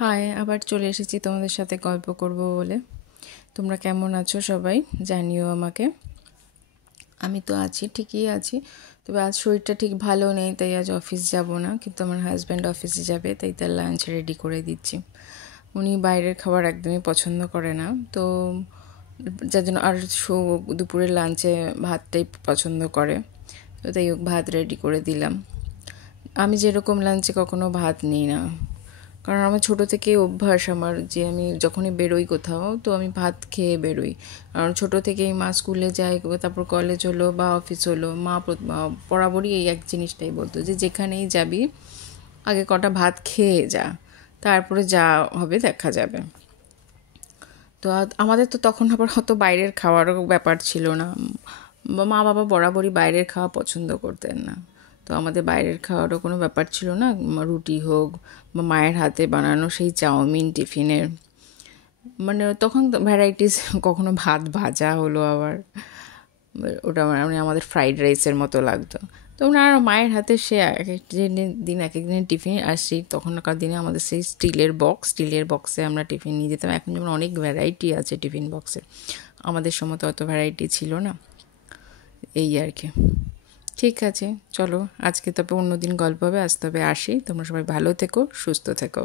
High, আবার চলে এসেছি তোমাদের সাথে গল্প করব বলে। তোমরা কেমন আছো সবাই জানিও আমাকে। আমি তো আছি, ঠিকই আছি। তবে আজ শরীরটা ঠিক ভালো নেই, তাই আজ অফিস যাব না, কিন্তু আমার হাজব্যান্ড অফিসে যাবে, তাই তার লাঞ্চ রেডি করে দিচ্ছি। উনি বাইরের খাবার একদমই পছন্দ করে না, তো যার জন্য আর দুপুরের লাঞ্চে ভাতটাই পছন্দ করে, তো তাই ভাত রেডি করে দিলাম। আমি যেরকম লাঞ্চে কখনো ভাত নিই না, কারণ আমার ছোটো থেকেই অভ্যাস আমার যে আমি যখনই বেরোই কোথাও তো আমি ভাত খেয়ে বেরোই। কারণ ছোটো থেকেই মা স্কুলে যায়, তারপর কলেজ হলো বা অফিস হলো, মা বরাবরই এই এক জিনিসটাই বলতো যে যেখানেই যাবি আগে কটা ভাত খেয়ে যা, তারপরে যা হবে দেখা যাবে। তো আমাদের তো তখন আবার অত বাইরের খাওয়ারও ব্যাপার ছিল না। মা বাবা বরাবরই বাইরের খাওয়া পছন্দ করতেন না, তো আমাদের বাইরের খাওয়ারও কোনো ব্যাপার ছিল না। রুটি হোক বা মায়ের হাতে বানানো সেই চাউমিন টিফিনের, মানে তখন ভ্যারাইটিস, কখনো ভাত ভাজা হলো, আবার ওটা মানে আমাদের ফ্রাইড রাইসের মতো লাগতো। তো ওনার মায়ের হাতে সে এক এক দিন এক এক দিনের টিফিন, আর সেই তখনকার দিনে আমাদের সেই স্টিলের বক্সে আমরা টিফিন নিয়ে যেতাম। এখন যেমন অনেক ভ্যারাইটি আছে টিফিন বক্সে, আমাদের সময় তো অত ভ্যারাইটি ছিল না। এই আর কি। ঠিক আছে, চলো আজকে তবে অন্য দিন গল্প হবে, আজ তবে আসি। তোমরা সবাই ভালো থেকো, সুস্থ থেকো।